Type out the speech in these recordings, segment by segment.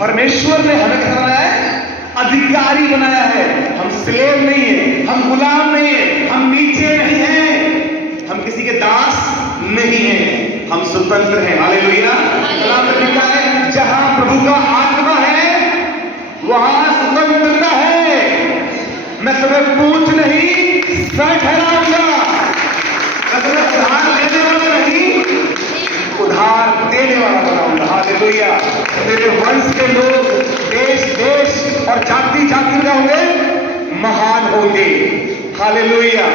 परमेश्वर ने हमें कैसा बनाया है? अधिकारी बनाया है। हम स्लेव नहीं है, हम गुलाम नहीं है, हम नीचे नहीं हैं, हम किसी के दास नहीं हैं, हम स्वतंत्र हैं। हालेलुया। कलाम में लिखा है जहां प्रभु का आत्मा है वहां स्वतंत्रता है। मैं तुम्हें पूछ नहीं सर ठहराऊंगा, मैं तुम्हें उधार लेने वाला नहीं उधार देने वाला बनाऊंगा। हालेलुया। तेरे वंश के लोग देश देश और जाति जाति में होंगे, महान होंगे। Hallelujah,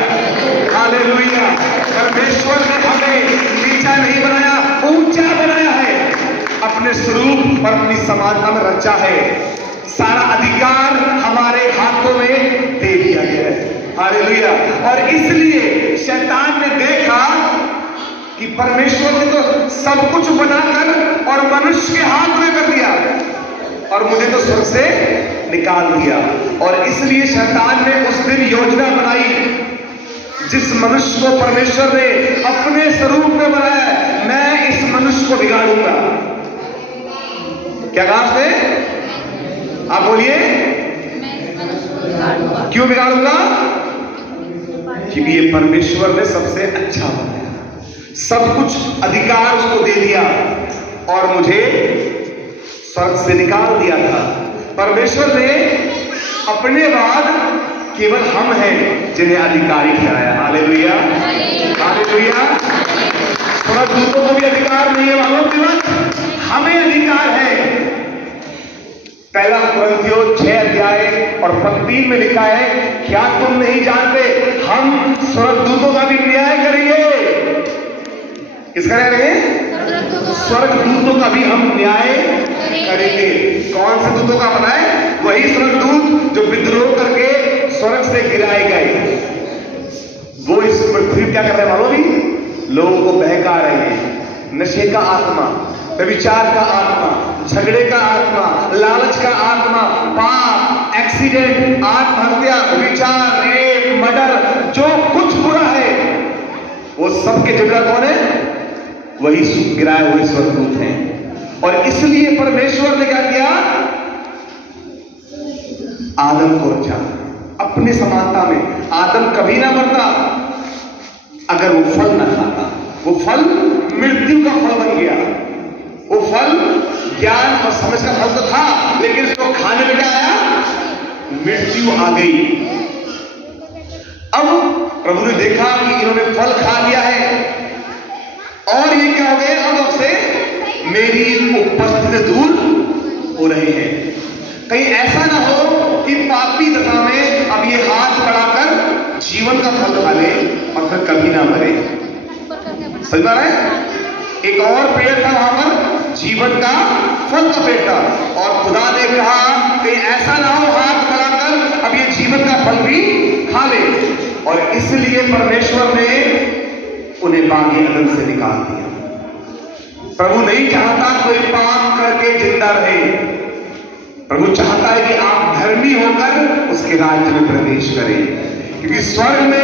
hallelujah. परमेश्वर ने हमें नीचा नहीं बनाया, ऊंचा बनाया है। अपने स्वरूप और अपनी समानता में रचा है। सारा अधिकार हमारे हाथों में दे दिया गया है। हालेलुया। और इसलिए शैतान ने देखा कि परमेश्वर ने तो सब कुछ बनाकर और मनुष्य के हाथ में कर दिया और मुझे तो स्वर्ग से निकाल दिया। और इसलिए शैतान ने उस दिन योजना बनाई, जिस मनुष्य को परमेश्वर ने अपने स्वरूप में बनाया, मैं इस मनुष्य को बिगाड़ूंगा। क्या कहा उसने? आप बोलिए, क्यों बिगाड़ूंगा? क्योंकि ये परमेश्वर ने सबसे अच्छा बनाया, सब कुछ अधिकार उसको दे दिया और मुझे स्वर्ग से निकाल दिया था। परमेश्वर ने अपने बाद केवल हम हैं जिन्हें अधिकारी ठहराया। Hallelujah, hallelujah. स्वर्गदूतों को भी अधिकार नहीं है, मालूम की बात, हमें अधिकार है। पहला कुरिन्थियों 6 अध्याय और 3 में लिखा है, क्या तुम नहीं जानते हम स्वर्गदूतों का भी न्याय करेंगे? किसका न्याय करेंगे? स्वर्गदूतों का भी हम न्याय करेंगे। कौन से दूतों का बनाए? वही स्वर्गदूत जो विद्रोह करके स्वर्ग से गिराए गए। वो इस पृथ्वी क्या कर रहे हैं मालूम भी? लोगों को बहका रहे हैं। नशे का आत्मा, व्यभिचार का आत्मा, झगड़े का आत्मा, लालच का आत्मा, पाप, एक्सीडेंट, आत्महत्या, विचार, रेप, मर्डर, जो कुछ बुरा है वो सबके जगह कौन है? वही गिराए हुए स्वर्गदूत हैं। और इसलिए परमेश्वर ने क्या किया? आदम को रचा अपने समानता में। आदम कभी ना मरता अगर वो फल ना खाता। वो फल मृत्यु का फल बन गया। वो फल ज्ञान और समझ का फल तो था, लेकिन उसको खाने में क्या आया? मृत्यु आ गई। अब प्रभु ने देखा कि इन्होंने फल खा लिया है और ये क्या हो गए? अब से मेरी उपस्थिति दूर हो रहे हैं। कहीं ऐसा ना हो कि पापी दशा में अब ये हाथ बढ़ाकर जीवन का फल खा ले और फिर कभी ना मरे। समझ पा रहे हैं? एक और पेड़ था वहां पर, जीवन का फल का पेड़ था, और खुदा ने कहा कि ऐसा ना हो हाथ बढ़ाकर अब ये जीवन का फल भी खा ले। और इसलिए परमेश्वर ने उन्हें बागी अदन से निकाल दिया। प्रभु नहीं चाहता कोई पाप करके जिंदा रहे। प्रभु चाहता है कि आप धर्मी होकर उसके राज्य में प्रवेश करें, क्योंकि स्वर्ग में